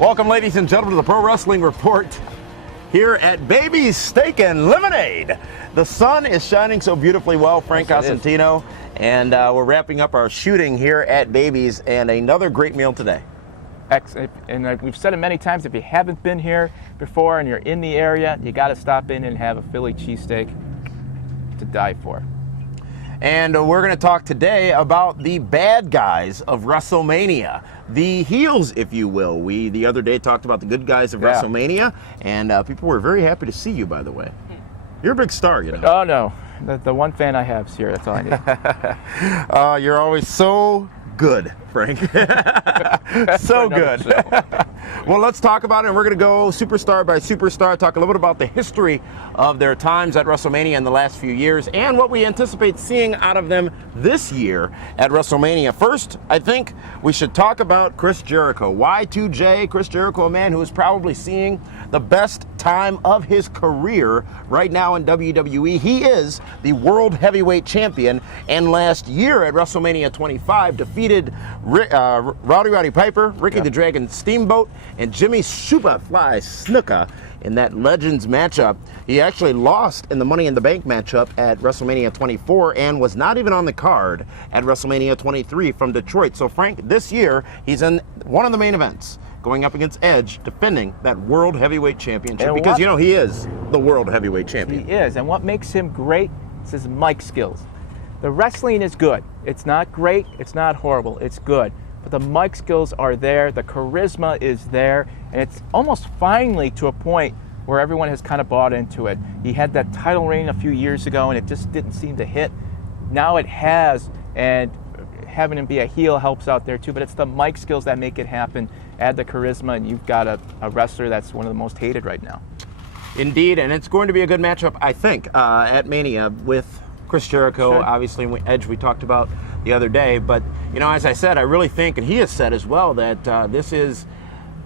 Welcome, ladies and gentlemen, to the Pro Wrestling Report here at Baby's Steak and Lemonade. The sun is shining so beautifully well, Frank Cosentino, and we're wrapping up our shooting here at Baby's, and another great meal today. Excellent. And we've said it many times, if you haven't been here before and you're in the area, you got to stop in and have a Philly cheesesteak to die for. And we're going to talk today about the bad guys of WrestleMania, the heels, if you will. We, the other day, talked about the good guys of WrestleMania, and people were very happy to see you, by the way. You're a big star, you know. Oh, no. The one fan I have is here. That's all I need. You're always so good, Frank. So good. Well, let's talk about it, and we're going to go superstar by superstar, talk a little bit about the history of their times at WrestleMania in the last few years, and what we anticipate seeing out of them this year at WrestleMania. First, I think we should talk about Chris Jericho. Y2J, Chris Jericho, a man who is probably seeing the best time of his career right now in WWE. He is the World Heavyweight Champion, and last year at WrestleMania 25 defeated Roddy Piper, Ricky the Dragon Steamboat, and Jimmy Superfly Snuka in that Legends matchup. He actually lost in the Money in the Bank matchup at WrestleMania 24 and was not even on the card at WrestleMania 23 from Detroit. So Frank, this year he's in one of the main events, going up against Edge, defending that World Heavyweight Championship, because you know he is the World Heavyweight Champion. He is, and what makes him great is his mic skills. The wrestling is good. It's not great, it's not horrible, it's good. But the mic skills are there, the charisma is there, and it's almost finally to a point where everyone has kind of bought into it. He had that title reign a few years ago and it just didn't seem to hit. Now it has, and having him be a heel helps out there too, but it's the mic skills that make it happen. Add the charisma and you've got a wrestler that's one of the most hated right now. Indeed, and it's going to be a good matchup, I think, at Mania with Chris Jericho. Sure. Obviously, Edge we talked about the other day, but you know, as I said, I really think, and he has said as well, that this is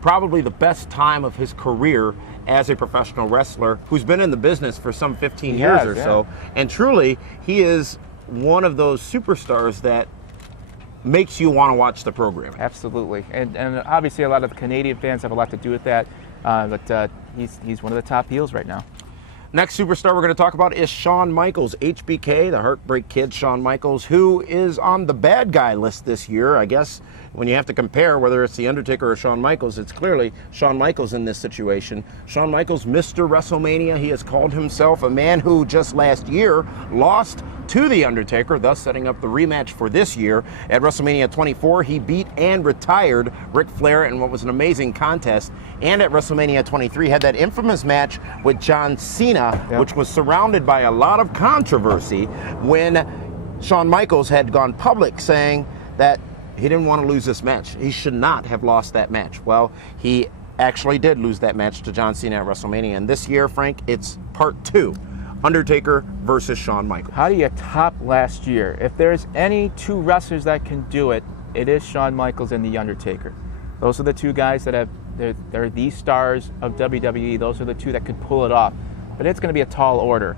probably the best time of his career as a professional wrestler who's been in the business for some 15 years or so, and truly, he is one of those superstars that makes you want to watch the program. Absolutely, and obviously a lot of the Canadian fans have a lot to do with that, but he's one of the top heels right now. Next superstar we're going to talk about is Shawn Michaels, HBK, the Heartbreak Kid, Shawn Michaels, who is on the bad guy list this year. I guess when you have to compare whether it's The Undertaker or Shawn Michaels, it's clearly Shawn Michaels in this situation. Shawn Michaels, Mr. WrestleMania, he has called himself a man who just last year lost to The Undertaker, thus setting up the rematch for this year. At WrestleMania 24, he beat and retired Ric Flair in what was an amazing contest. And at WrestleMania 23, had that infamous match with John Cena, which was surrounded by a lot of controversy when Shawn Michaels had gone public saying that he didn't want to lose this match. He should not have lost that match. Well, he actually did lose that match to John Cena at WrestleMania. And this year, Frank, it's part 2. Undertaker versus Shawn Michaels. How do you top last year? If there's any two wrestlers that can do it, it is Shawn Michaels and The Undertaker. Those are the two guys that they're the stars of WWE. Those are the two that could pull it off. But it's going to be a tall order.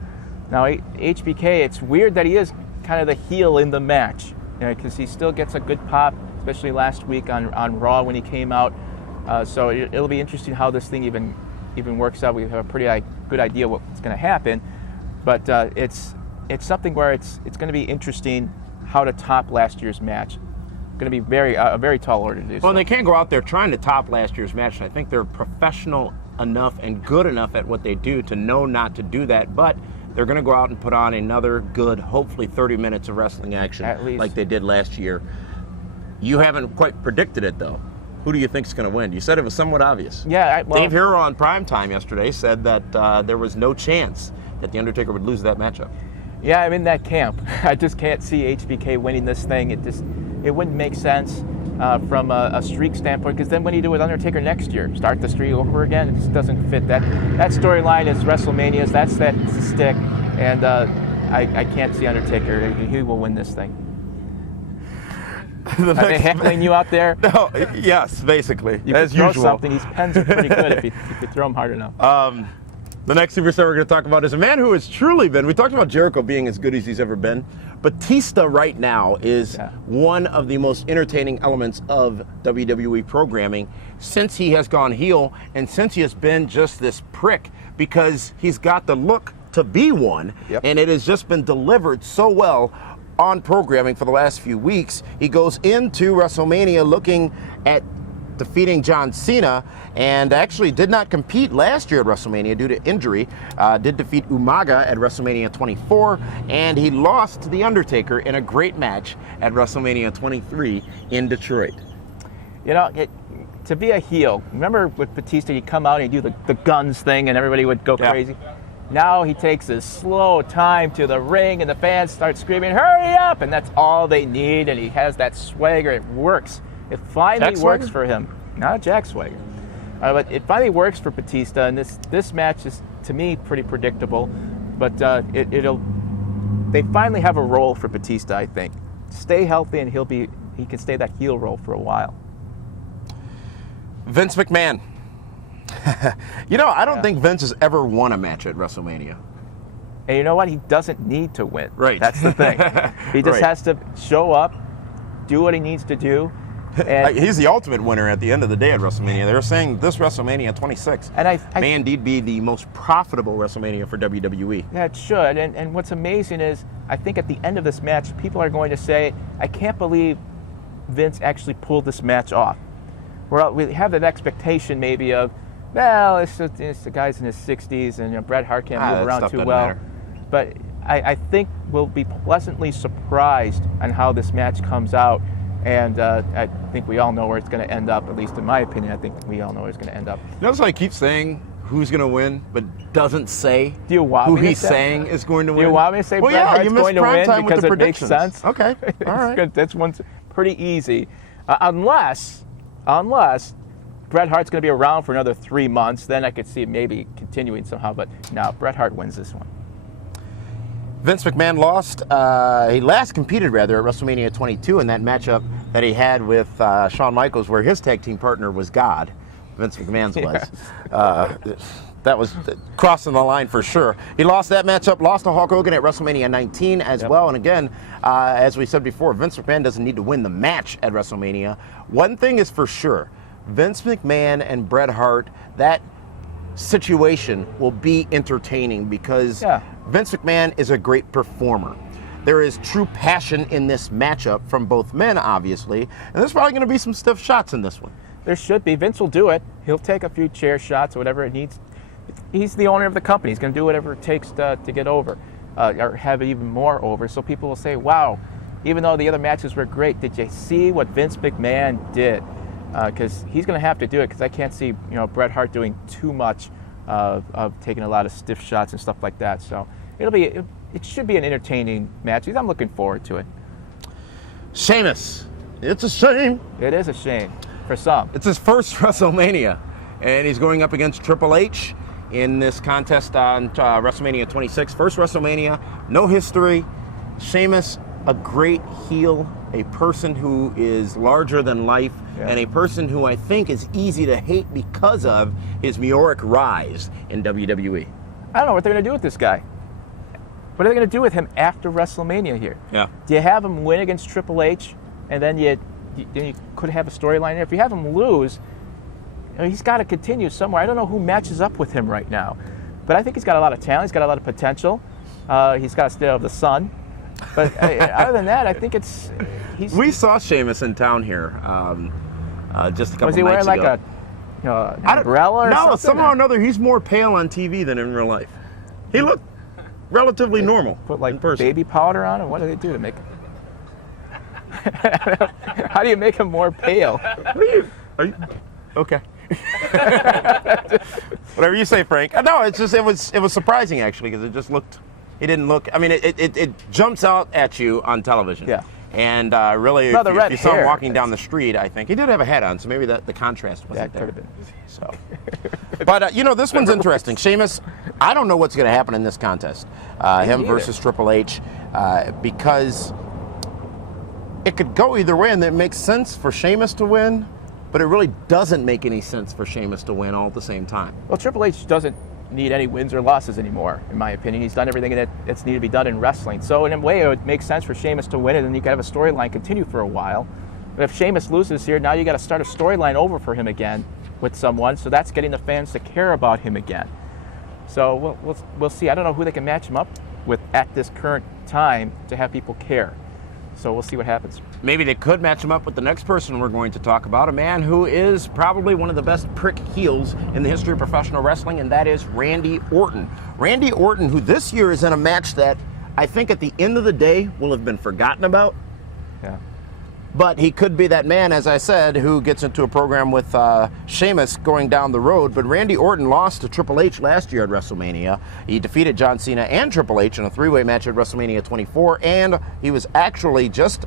Now, HBK, it's weird that he is kind of the heel in the match, because he still gets a good pop, especially last week on Raw when he came out. So it'll be interesting how this thing even works out. We have a pretty good idea what's going to happen. But it's something where it's going to be interesting how to top last year's match. Going to be a very tall order to do. Well, they can't go out there trying to top last year's match. I think they're professional enough and good enough at what they do to know not to do that. But they're going to go out and put on another good, hopefully 30 minutes of wrestling action like they did last year. You haven't quite predicted it, though. Who do you think is going to win? You said it was somewhat obvious. Yeah. Dave Hero on Primetime yesterday said that there was no chance that The Undertaker would lose that matchup. Yeah, I'm in that camp. I just can't see HBK winning this thing. It wouldn't make sense from a streak standpoint, because then what do you do with Undertaker next year? Start the streak over again? It just doesn't fit. That storyline is WrestleMania's. That's the stick, and I can't see Undertaker. He will win this thing. Are they heckling you out there? No, yes, basically, you as throw usual. Something. His pens are pretty good if you throw them hard enough. The next superstar we're going to talk about is a man who has truly been, we talked about Jericho being as good as he's ever been. Batista right now is one of the most entertaining elements of WWE programming since he has gone heel and since he has been just this prick, because he's got the look to be one, and it has just been delivered so well on programming for the last few weeks. He goes into WrestleMania looking at defeating John Cena, and actually did not compete last year at WrestleMania due to injury. Did defeat Umaga at WrestleMania 24, and he lost to The Undertaker in a great match at WrestleMania 23 in Detroit. You know, to be a heel, remember with Batista, he'd come out and he'd do the guns thing and everybody would go crazy? Now he takes his slow time to the ring and the fans start screaming, "Hurry up!" and that's all they need, and he has that swagger. It works. It finally works for him. Not Jack Swagger. But it finally works for Batista, and this match is, to me, pretty predictable. But they finally have a role for Batista, I think. Stay healthy, and he can stay that heel role for a while. Vince McMahon. You know, I don't think Vince has ever won a match at WrestleMania. And you know what? He doesn't need to win. Right. That's the thing. He just has to show up, do what he needs to do. And he's the ultimate winner at the end of the day at WrestleMania. They're saying this WrestleMania 26 may indeed be the most profitable WrestleMania for WWE. Yeah, it should. And what's amazing is, I think at the end of this match, people are going to say, I can't believe Vince actually pulled this match off. We have that expectation maybe of, well, it's the guy's in his 60s, and Bret Hart can't move around too well. Matter. But I think we'll be pleasantly surprised on how this match comes out. And I think we all know where it's going to end up, at least in my opinion. I think we all know where it's going to end up. Notice how he keeps saying who's going to win, but doesn't say who he's saying is going to win? Do you want me to say Bret Hart's going to win because it makes sense? Okay, all right. This one's pretty easy. Unless Bret Hart's going to be around for another 3 months, then I could see it maybe continuing somehow. But no, Bret Hart wins this one. Vince McMahon lost. He last competed, at WrestleMania 22 in that matchup that he had with Shawn Michaels, where his tag team partner was God. Vince McMahon's was. That was crossing the line for sure. He lost that matchup, lost to Hulk Hogan at WrestleMania 19 as well. And again, as we said before, Vince McMahon doesn't need to win the match at WrestleMania. One thing is for sure, Vince McMahon and Bret Hart, that situation will be entertaining because Vince McMahon is a great performer. There is true passion in this matchup from both men, obviously, and there's probably going to be some stiff shots in this one. There should be. Vince will do it. He'll take a few chair shots or whatever it needs. He's the owner of the company. He's going to do whatever it takes to get over, or have it even more over. So people will say, wow, even though the other matches were great, did you see what Vince McMahon did? Because he's going to have to do it, because I can't see Bret Hart doing too much of taking a lot of stiff shots and stuff like that. So it should be an entertaining match. I'm looking forward to it. Sheamus. It's a shame. It is a shame for some. It's his first WrestleMania, and he's going up against Triple H in this contest on WrestleMania 26. First WrestleMania, no history. Sheamus, a great heel, a person who is larger than life, and a person who I think is easy to hate because of his meteoric rise in WWE. I don't know what they're going to do with this guy. What are they going to do with him after WrestleMania here? Yeah. Do you have him win against Triple H, and then you could have a storyline there? If you have him lose, he's got to continue somewhere. I don't know who matches up with him right now, but I think he's got a lot of talent. He's got a lot of potential. He's got to stay out of the sun. But other than that, I think we saw Sheamus in town here just a couple nights ago. Was he wearing like an umbrella or something? No, somehow or another, he's more pale on TV than in real life. He looked relatively normal. Put like baby powder on him? What do they do to make him? How do you make him more pale? Are you okay? Whatever you say, Frank. No, it's just it was surprising actually, because it just looked. He didn't look. I mean, it jumps out at you on television. Yeah. And really, if you saw him walking down the street, I think he did have a hat on, so maybe the contrast wasn't there. Could have been. So, but this one's interesting. Sheamus, I don't know what's going to happen in this contest, him versus Triple H, because it could go either way, and it makes sense for Sheamus to win, but it really doesn't make any sense for Sheamus to win all at the same time. Well, Triple H doesn't need any wins or losses anymore, in my opinion. He's done everything that's needed to be done in wrestling. So in a way, it would make sense for Sheamus to win it, and you could have a storyline continue for a while. But if Sheamus loses here, now you got to start a storyline over for him again with someone. So that's getting the fans to care about him again. So we'll see. I don't know who they can match him up with at this current time to have people care. So we'll see what happens. Maybe they could match him up with the next person we're going to talk about, a man who is probably one of the best prick heels in the history of professional wrestling, and that is Randy Orton. Randy Orton, who this year is in a match that I think at the end of the day will have been forgotten about. Yeah. But he could be that man, as I said, who gets into a program with Sheamus going down the road. But Randy Orton lost to Triple H last year at WrestleMania. He defeated John Cena and Triple H in a three-way match at WrestleMania 24. And he was actually just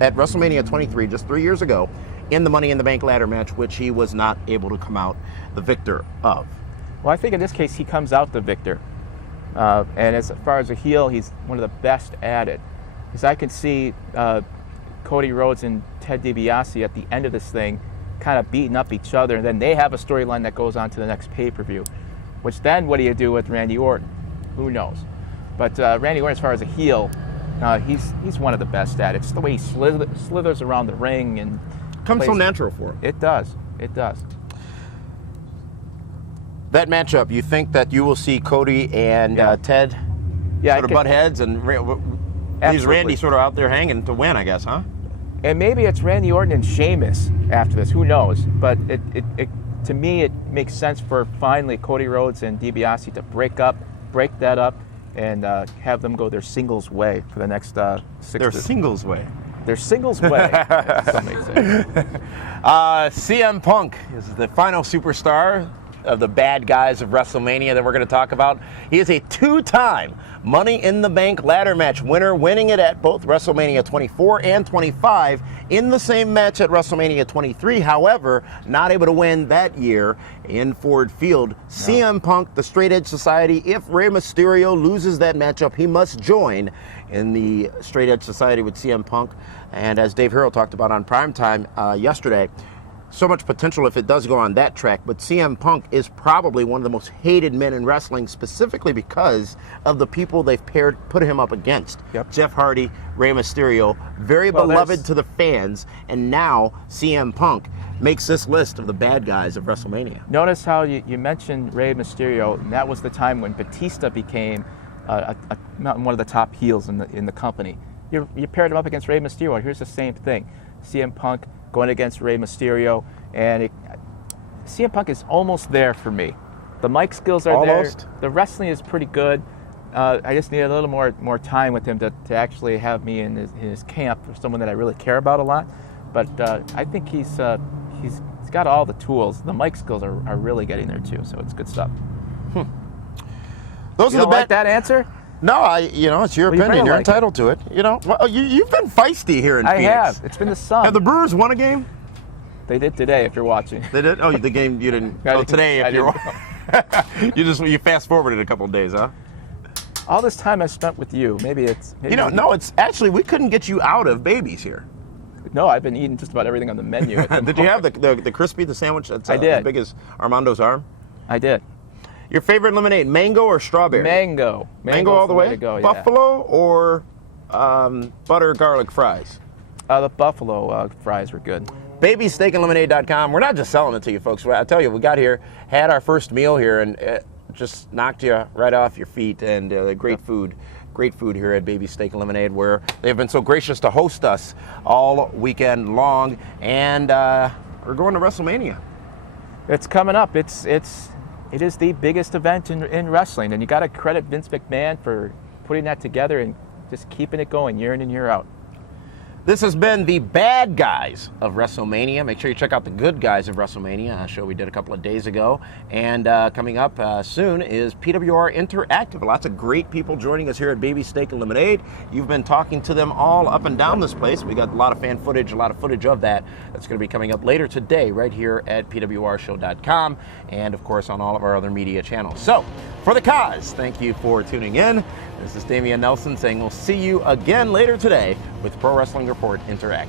at WrestleMania 23, just 3 years ago, in the Money in the Bank ladder match, which he was not able to come out the victor of. Well, I think in this case he comes out the victor. And as far as a heel, he's one of the best at it. Because I can see Cody Rhodes and Ted DiBiase at the end of this thing kind of beating up each other, and then they have a storyline that goes on to the next pay-per-view, which then what do you do with Randy Orton? Who knows? But Randy Orton, as far as a heel, he's one of the best at it. It's the way he slithers around the ring and Comes so natural for him. It does. It does. That matchup, you think that you will see Cody and Ted sort of butt heads and leaves Randy sort of out there hanging to win, I guess, huh? And maybe it's Randy Orton and Sheamus after this. Who knows? But it to me, it makes sense for finally Cody Rhodes and DiBiase to break that up, and have them go their singles way for the next singles way. Their singles way. Some may say. CM Punk is the final superstar of the bad guys of WrestleMania that we're going to talk about. He is a two-time Money in the Bank ladder match winner, winning it at both WrestleMania 24 and 25 in the same match at WrestleMania 23. However, not able to win that year in Ford Field. No. CM Punk, the Straight Edge Society, if Rey Mysterio loses that matchup, he must join in the Straight Edge Society with CM Punk. And as Dave Harrell talked about on Primetime yesterday, so much potential if it does go on that track, but CM Punk is probably one of the most hated men in wrestling, specifically because of the people they've put him up against. Yep. Jeff Hardy, Rey Mysterio, very beloved to the fans, and now CM Punk makes this list of the bad guys of WrestleMania. Notice how you mentioned Rey Mysterio, and that was the time when Batista became one of the top heels in the company. You paired him up against Rey Mysterio, and here's the same thing. CM Punk going against Rey Mysterio, and CM Punk is almost there for me. The mic skills are there. The wrestling is pretty good. I just need a little more time with him to actually have me in his camp for someone that I really care about a lot. But I think he's got all the tools. The mic skills are really getting there too, so it's good stuff. Those you are don't like that answer? No, it's your opinion. You're entitled to it. Well, you've been feisty here in Phoenix. I have. It's been the sun. Have the Brewers won a game? They did today, if you're watching. They did? Oh, the game you didn't. Today, if you're watching. you fast forwarded a couple of days, huh? All this time I spent with you. Maybe it's. No, it's actually, we couldn't get you out of Babies here. No, I've been eating just about everything on the menu. Did you have the crispy, the sandwich that's I did. as big as Armando's arm? I did. Your favorite lemonade, mango or strawberry? Mango. Mango all the way? To go, Buffalo or butter garlic fries? The buffalo fries were good. BabySteakandLemonade.com. We're not just selling it to you folks. I tell you, we got here, had our first meal here, and it just knocked you right off your feet. And great food here at Baby Steak and Lemonade, where they've been so gracious to host us all weekend long. And we're going to WrestleMania. It's coming up. It is the biggest event in wrestling, and you got to credit Vince McMahon for putting that together and just keeping it going year in and year out. This has been the bad guys of WrestleMania. Make sure you check out the good guys of WrestleMania, a show we did a couple of days ago. And coming up soon is PWR Interactive. Lots of great people joining us here at Baby Steak and Lemonade. You've been talking to them all up and down this place. We got a lot of fan footage, a lot of footage of that. That's going to be coming up later today right here at pwrshow.com and, of course, on all of our other media channels. So, for the cause, thank you for tuning in. This is Damian Nelson saying we'll see you again later today with Pro Wrestling Report Interactive.